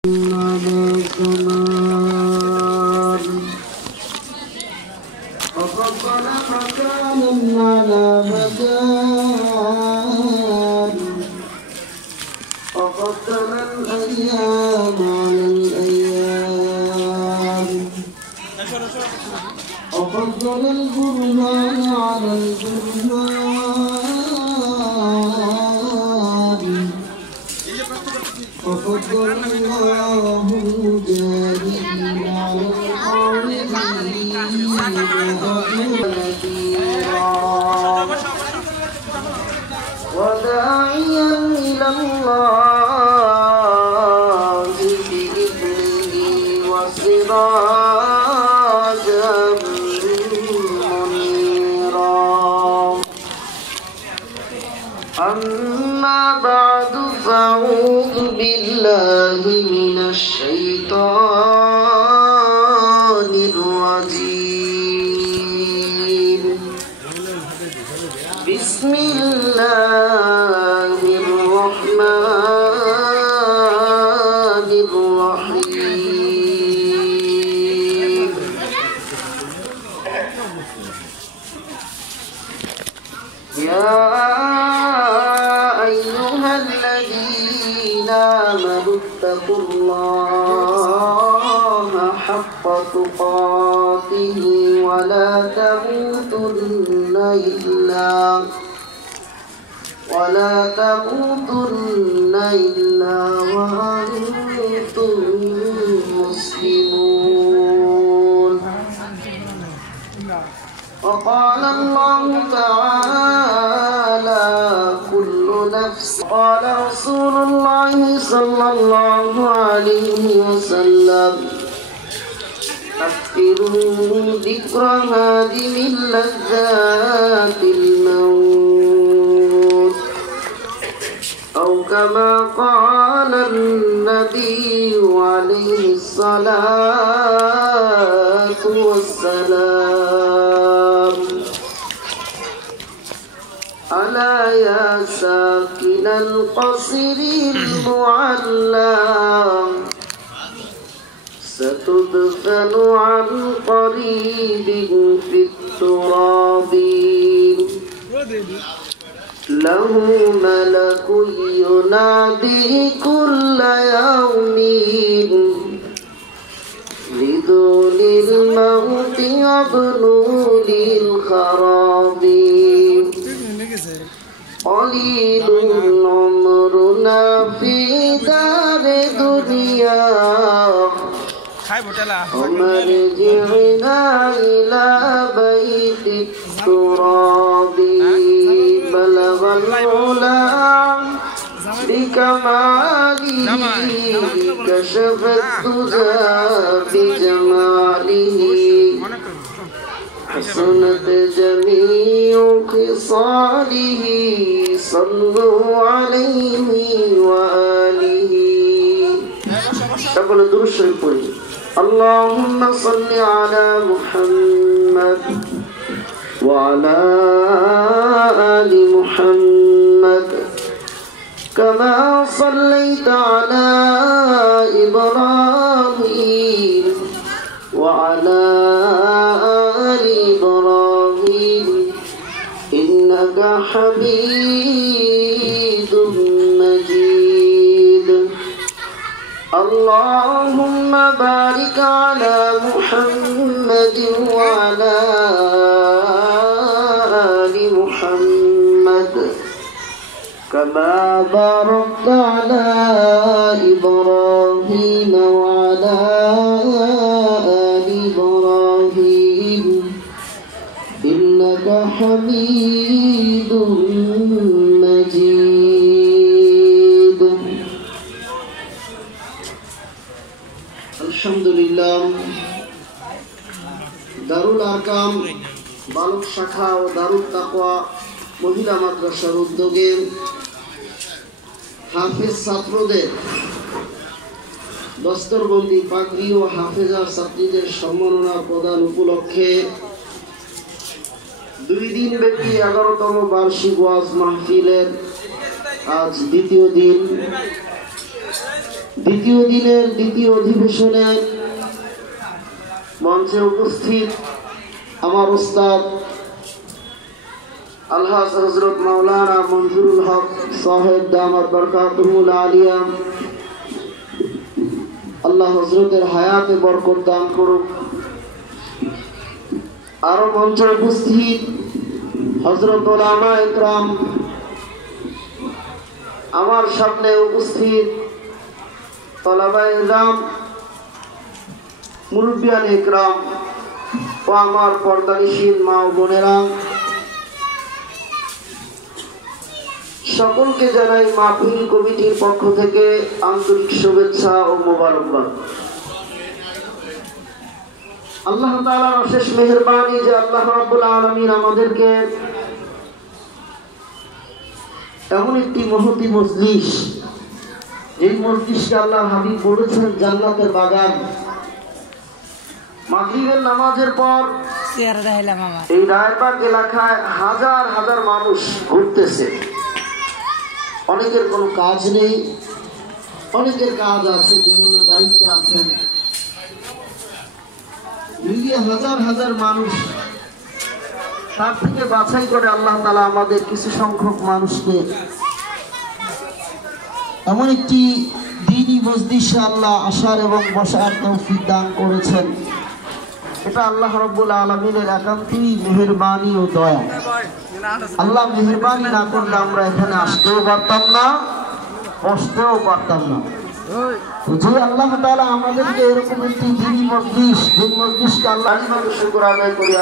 وفضل مكانا على مكان وفضل الأيام على الأيام وفضل البرهان على البرهان وفضل الله المجاهدين على وداعيا إلى الله بإذنه وسراجا منيرا. أما بعد فأعوذ بالله من الشيطان الرجيم. بسم الله الرحمن الرحيم. يا أيها الذين آمنوا اتقوا الله حق تقاته ولا تموتن إلا وأنتم مسلمون. وقال الله تعالى كل نفس قال رسول الله صلى الله عليه وسلم أكثروا ذكر هادم لذات الموت أو كما قال النبي عليه الصلاة والسلام. ألا يا ساكن القصر المعلى ستدفن عن قريب في التراب له ملك ينادي كل يوم لدون الموت يبنوا للخراب. قليل عمرنا في دار دنيا ومرجعنا إلى بيت التراب. بلغ العلا بكماله كشف الدجى بجماله حسنت جميع خصاله صلوا عليه وآله. সকলে দুরূদ শরীফ পড়ি। اللهم صل على محمد وعلى آل محمد كما صليت على إبراهيم وعلى آل إبراهيم إنك حميد مجيد. اللهم بارك على محمد وعلى آل محمد كما باركت على إبراهيم وعلى آل إبراهيم إنك حميد مجيد. আলহামদুলিল্লাহ। দারুল আরকাম বালক শাখা ও দারুল তাকওয়া মহিলা মাদ্রাসার উদ্যোগে হাফেজ ছাত্রদের দস্তরবন্দি পাগড়ি ও হাফেজা ছাত্রীদের সম্মাননা প্রদান উপলক্ষে 2 দিন ব্যাপী 11তম বার্ষিক ওয়াজ মাহফিলের আজ দ্বিতীয় দিন দ্বিতীয় দিনের দ্বিতীয় অধিবেশনে মঞ্চে উপস্থিত আমার উস্তাদ আলহাজ হযরত মাওলানা মনজুরুল হক সাহেব দামাত বরকাতুহুল আলিয়া, আল্লাহ হযরতের হায়াতে বরকত দান করুক। আরো মঞ্চে উপস্থিত হযরত উলামা ইকরাম, আমার সামনে উপস্থিত তলাবায়ে ইলম, মুরব্বিয়ান ইকরাম ও আমার পর্দানিশীন মা ও বোনেরা, সকলকে জানাই মাহফিল কমিটির পক্ষ থেকে আন্তরিক শুভেচ্ছা ও মোবারকবাদ। আল্লাহ তাআলার অশেষ মেহেরবানি যে আল্লাহ রাব্বুল আলামিন আমাদেরকে এমন একটি মহতি মজলিস, এই মজলিসকে আল্লাহর হাবিব বলেছেন জান্নাতের বাগান। মাগরিবের নামাজের পর এই রায়বাগ এলাকায় হাজার হাজার মানুষ ঘুরতেছে। অনেকের কোনো কাজ নেই, অনেকের কাজ আছে, বিভিন্ন দায়িত্বে আছেন। হাজার হাজার মানুষ, তার থেকে বাছাই করে আল্লাহ তাআলা আমাদের কিছু সংখ্যক মানুষকে এমন একটি দ্বীনি মজলিসে আল্লাহ আসার এবং বসার তৌফিক দান করেছেন। এটা আল্লাহ রাব্বুল আলামিনের একান্তই মেহেরবানি ও দয়া। আল্লাহ মেহেরবানি না করলে আমরা এখানে আসতেও পারতাম না, বসতেও পারতাম না। যে আল্লাহ তাআলা আমাদেরকে এরকম একটি দ্বীনি মজলিস, যে মজলিসকে আল্লাহ শুকর আদায় করি।